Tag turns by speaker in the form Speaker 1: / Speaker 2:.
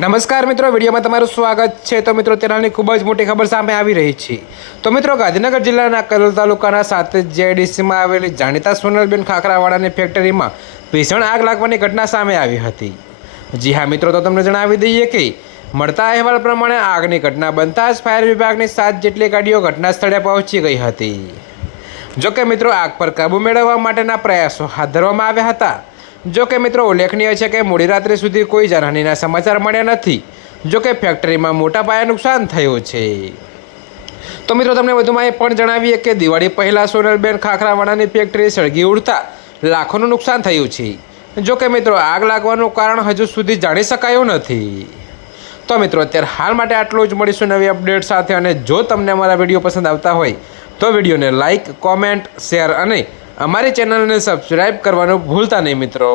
Speaker 1: નમસ્કાર મિત્રો, વિડીયોમાં તમારું સ્વાગત છે. તો મિત્રો, તેનાની ખૂબ જ મોટી ખબર સામે આવી રહી છે. તો મિત્રો, ગાંધીનગર જિલ્લાના કલોલ તાલુકાના સાથે જેડીસીમાં આવેલી જાણીતા સોનલબેન ખાખરાવાળાની ફેક્ટરીમાં ભીષણ આગ લાગવાની ઘટના સામે આવી હતી. જી હા મિત્રો, તો તમને જણાવી દઈએ કે મળતા અહેવાલ પ્રમાણે આગની ઘટના બનતા જ ફાયર વિભાગની સાત જેટલી ગાડીઓ ઘટના સ્થળે પહોંચી ગઈ હતી. જોકે મિત્રો, આગ પર કાબૂ મેળવવા માટેના પ્રયાસો હાથ ધરવામાં આવ્યા હતા. જોકે મિત્રો ઉલ્લેખનીય છે કે મોડી રાત્રે સુધી કોઈ જાનહાનિના સમાચાર મળ્યા નથી જોકે ફેક્ટરીમાં મોટા પાયે નુકસાન થયું છે. તો મિત્રો તમને વધુમાં એ પણ જણાવીએ કે દિવાળી પહેલાં સોનલબેન ખાખરાવાડાની ફેક્ટરી સળગી ઉડતા લાખોનું નુકસાન થયું છે. જોકે મિત્રો આગ લાગવાનું કારણ હજુ સુધી જાણી શકાયું નથી. તો મિત્રો અત્યારે હાલ માટે આટલું જ. મળીશું નવી અપડેટ સાથે અને જો તમને અમારા વીડિયો પસંદ આવતા હોય તો વિડીયોને લાઇક કોમેન્ટ, શેર અને અમારી ચેનલને સબસ્ક્રાઈબ કરવાનું ભૂલતા નહીં મિત્રો.